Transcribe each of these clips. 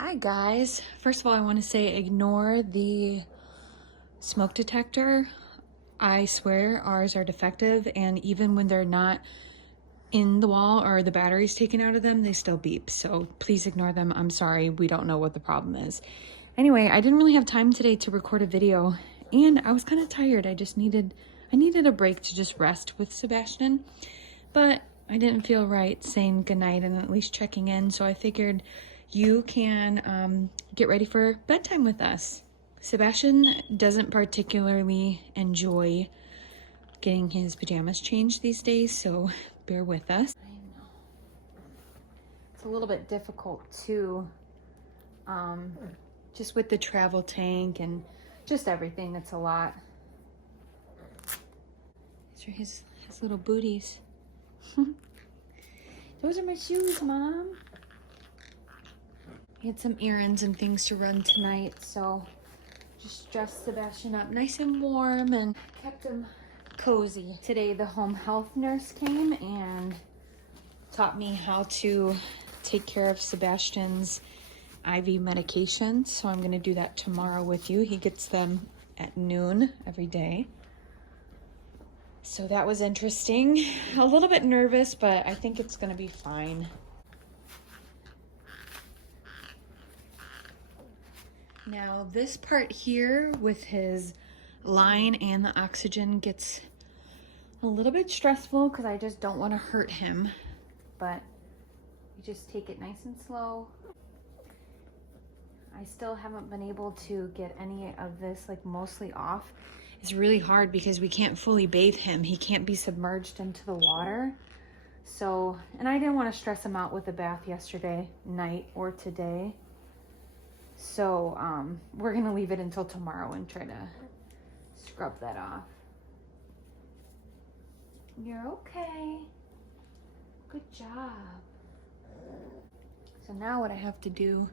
Hi guys. First of all, I want to say ignore the smoke detector. I swear ours are defective, and even when they're not in the wall or the battery's taken out of them, they still beep. So please ignore them. I'm sorry, we don't know what the problem is. Anyway, I didn't really have time today to record a video, and I was kind of tired. I needed a break to just rest with Sebastian, but I didn't feel right saying goodnight and at least checking in, so I figured you can get ready for bedtime with us. Sebastian doesn't particularly enjoy getting his pajamas changed these days, so bear with us. I know. It's a little bit difficult too, just with the travel tank and just everything. It's a lot. These are his little booties. Those are my shoes, Mom. We had some errands and things to run tonight, so just dressed Sebastian up nice and warm and kept him cozy. Today the home health nurse came and taught me how to take care of Sebastian's IV medications, so I'm going to do that tomorrow with you. He gets them at noon every day. So that was interesting. A little bit nervous, but I think it's going to be fine. Now this part here with his line and the oxygen gets a little bit stressful because I just don't want to hurt him, but you just take it nice and slow. I still haven't been able to get any of this like mostly off. It's really hard because we can't fully bathe him. He can't be submerged into the water. So, and I didn't want to stress him out with a bath yesterday night or today. So we're gonna leave it until tomorrow and try to scrub that off. You're okay. Good job. So now what I have to do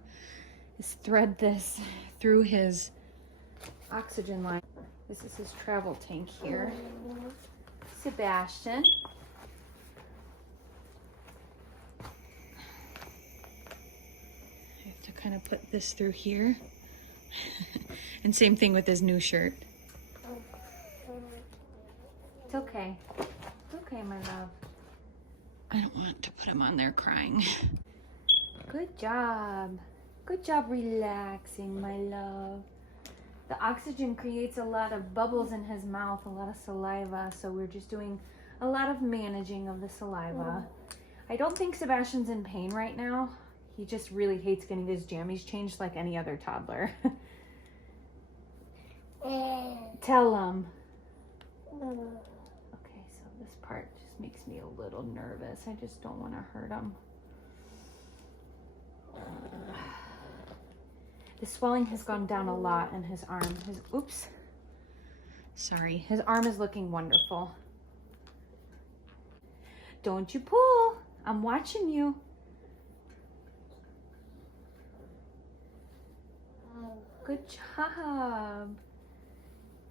is thread this through his oxygen line. This is his travel tank here. Sebastian. Kind of put this through here. And same thing with his new shirt. It's okay. It's okay, my love. I don't want to put him on there crying. Good job. Good job relaxing, my love. The oxygen creates a lot of bubbles in his mouth, a lot of saliva, so we're just doing a lot of managing of the saliva. I don't think Sebastian's in pain right now. He just really hates getting his jammies changed like any other toddler. Tell him. Okay, so this part just makes me a little nervous. I just don't want to hurt him. The swelling has gone down a lot in his arm. Oops. Sorry. His arm is looking wonderful. Don't you pull. I'm watching you. Good job.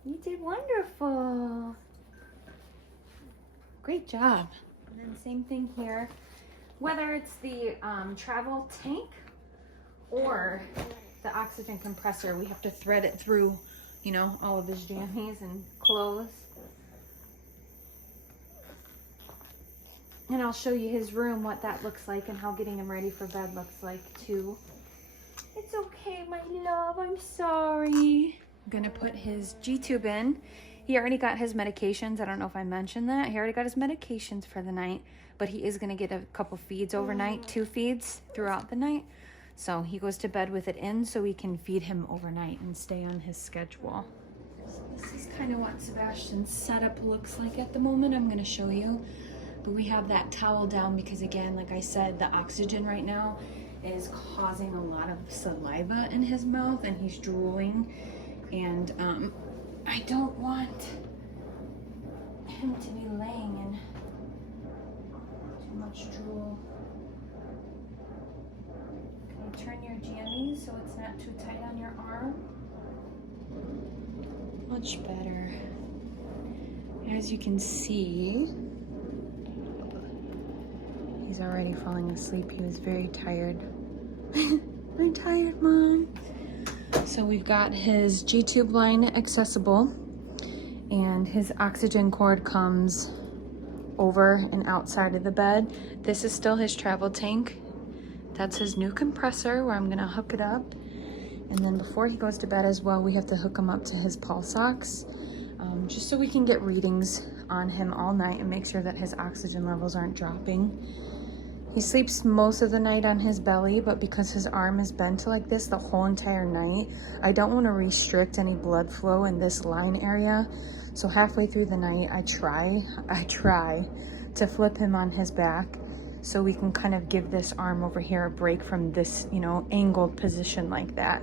You did wonderful. Great job. And then same thing here. Whether it's the travel tank or the oxygen compressor, we have to thread it through, you know, all of his jammies and clothes. And I'll show you his room, what that looks like, and how getting him ready for bed looks like too. It's okay, my love. I'm sorry. I'm gonna put his G-tube in. He already got his medications. I don't know if I mentioned that. He already got his medications for the night, but he is gonna get a couple feeds overnight, 2 feeds throughout the night. So he goes to bed with it in so we can feed him overnight and stay on his schedule. So this is kind of what Sebastian's setup looks like at the moment. I'm gonna show you. But we have that towel down because, again, like I said, the oxygen right now is causing a lot of saliva in his mouth and he's drooling, and I don't want him to be laying in too much drool. Can you turn your jammies so it's not too tight on your arm? Much better. As you can see, he's already falling asleep. He was very tired. I'm tired, Mom. So we've got his G-tube line accessible, and his oxygen cord comes over and outside of the bed. This is still his travel tank. That's his new compressor where I'm gonna hook it up. And then before he goes to bed as well, we have to hook him up to his pulse ox, just so we can get readings on him all night and make sure that his oxygen levels aren't dropping. He sleeps most of the night on his belly, but because his arm is bent like this the whole entire night, I don't want to restrict any blood flow in this line area. So halfway through the night, I try to flip him on his back so we can kind of give this arm over here a break from this, you know, angled position like that.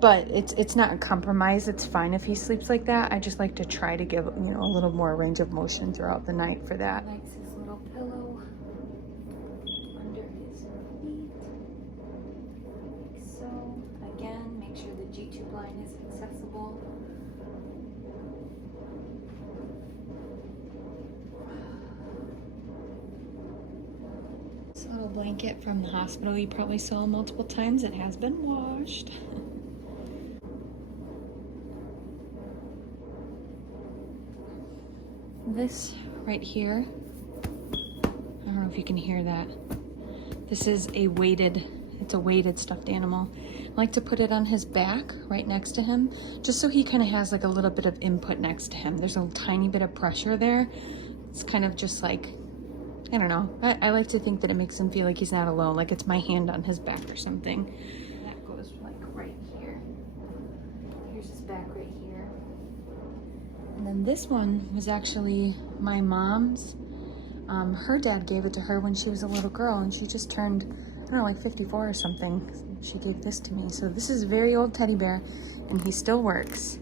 But it's not a compromise. It's fine if he sleeps like that. I just like to try to give, you know, a little more range of motion throughout the night for that. Likes his little pillow under his feet, like so. Again, make sure the G-tube line is accessible. This little blanket from the hospital you probably saw multiple times. It has been washed. This right here, I don't know if you can hear that. This is it's a weighted stuffed animal. I like to put it on his back right next to him, just so he kind of has like a little bit of input next to him. There's a tiny bit of pressure there. It's kind of just like, I don't know. I like to think that it makes him feel like he's not alone, like it's my hand on his back or something. That goes like right here. Here's his back right here. And then this one was actually my mom's. Her dad gave it to her when she was a little girl, and she just turned, I don't know, like 54 or something. She gave this to me. So this is a very old teddy bear, and he still works.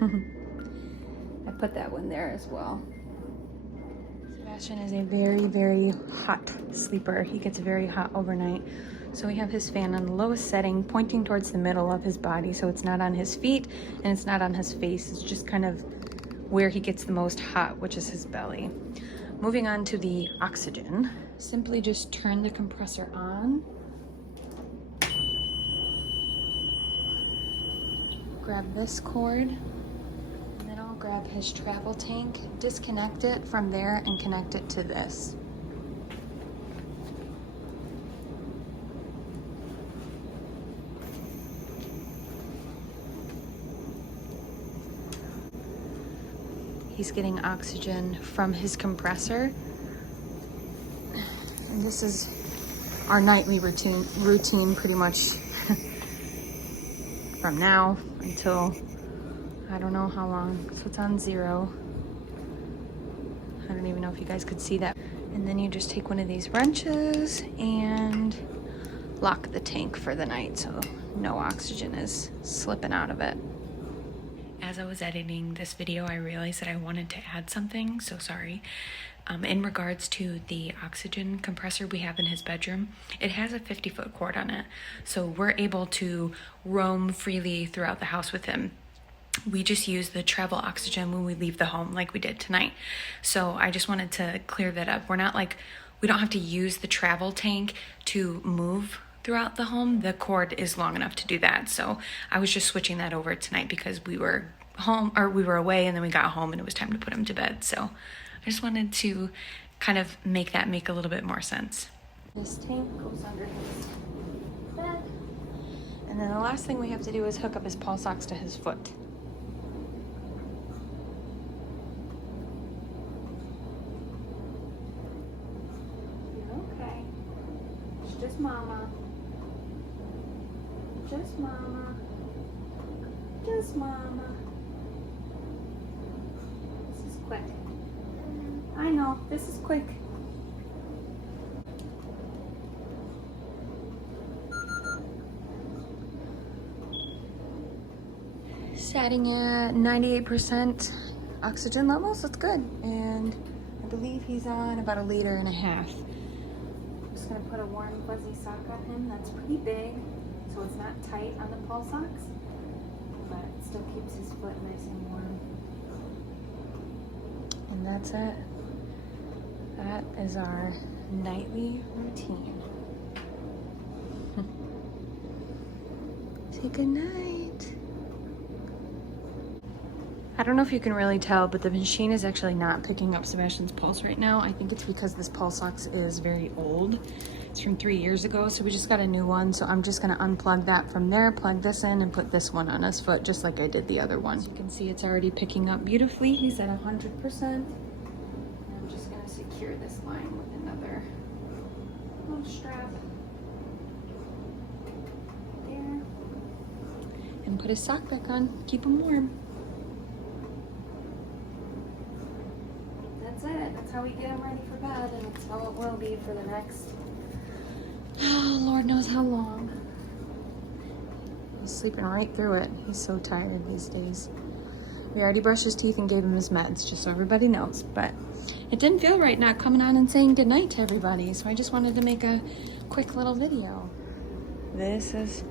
I put that one there as well. Sebastian is a very, very hot sleeper. He gets very hot overnight. So we have his fan on the lowest setting, pointing towards the middle of his body, so it's not on his feet and it's not on his face. It's just kind of where he gets the most hot, which is his belly. Moving on to the oxygen, simply just turn the compressor on. Grab this cord, and then I'll grab his travel tank, disconnect it from there and connect it to this. He's getting oxygen from his compressor. And this is our nightly routine pretty much from now until I don't know how long. So it's on 0. I don't even know if you guys could see that. And then you just take one of these wrenches and lock the tank for the night so no oxygen is slipping out of it. As I was editing this video, I realized that I wanted to add something, so sorry. In regards to the oxygen compressor we have in his bedroom, it has a 50-foot cord on it, so we're able to roam freely throughout the house with him. We just use the travel oxygen when we leave the home, like we did tonight. So I just wanted to clear that up. We don't have to use the travel tank to move throughout the home. The cord is long enough to do that. So I was just switching that over tonight because we were away and then we got home and it was time to put him to bed. So I just wanted to kind of make a little bit more sense. This tank goes under his bed. And then the last thing we have to do is hook up his pulse ox to his foot. You're okay. It's just mama. Just mama. Just mama. This is quick. I know, this is quick. Setting at 98% oxygen levels, that's good. And I believe he's on about 1.5 liters. I'm just gonna put a warm fuzzy sock on him. That's pretty big, so it's not tight on the pulse ox, but it still keeps his foot nice and warm. And that's it. That is our nightly routine. Say good night. I don't know if you can really tell, but the machine is actually not picking up Sebastian's pulse right now. I think it's because this pulse ox is very old. It's from 3 years ago, so we just got a new one. So I'm just gonna unplug that from there, plug this in, and put this one on his foot, just like I did the other one. As you can see, it's already picking up beautifully. He's at 100%. I'm just gonna secure this line with another little strap there. And put his sock back on, keep him warm. That's it. That's how we get him ready for bed, and that's how it will be for the next, oh, Lord knows how long. He's sleeping right through it. He's so tired these days. We already brushed his teeth and gave him his meds, just so everybody knows. But it didn't feel right not coming on and saying goodnight to everybody, so I just wanted to make a quick little video. This is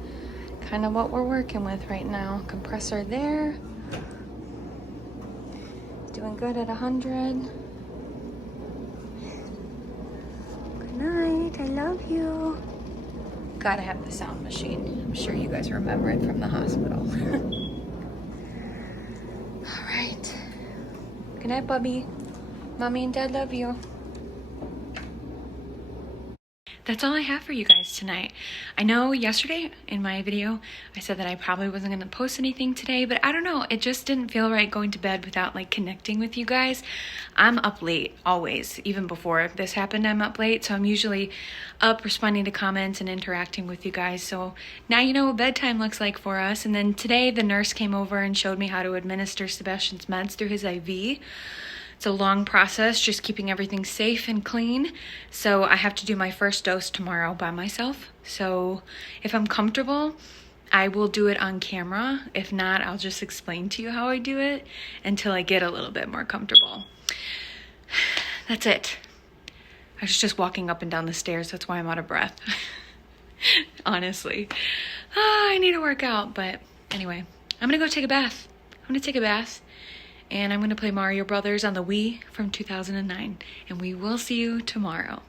kind of what we're working with right now. Compressor there. Doing good at 100. Good night, I love you. Gotta have the sound machine. I'm sure you guys remember it from the hospital. All right. Good night, Bubby. Mommy and Dad love you. That's all I have for you guys tonight. I know yesterday in my video, I said that I probably wasn't gonna post anything today, but I don't know, it just didn't feel right going to bed without like connecting with you guys. I'm up late, always. Even before this happened, I'm up late, so I'm usually up responding to comments and interacting with you guys. So now you know what bedtime looks like for us. And then today the nurse came over and showed me how to administer Sebastian's meds through his IV. It's a long process, just keeping everything safe and clean. So I have to do my first dose tomorrow by myself. So if I'm comfortable, I will do it on camera. If not, I'll just explain to you how I do it until I get a little bit more comfortable. That's it. I was just walking up and down the stairs. That's why I'm out of breath. Honestly. I need to work out, but anyway, I'm gonna go take a bath. And I'm going to play Mario Brothers on the Wii from 2009. And we will see you tomorrow.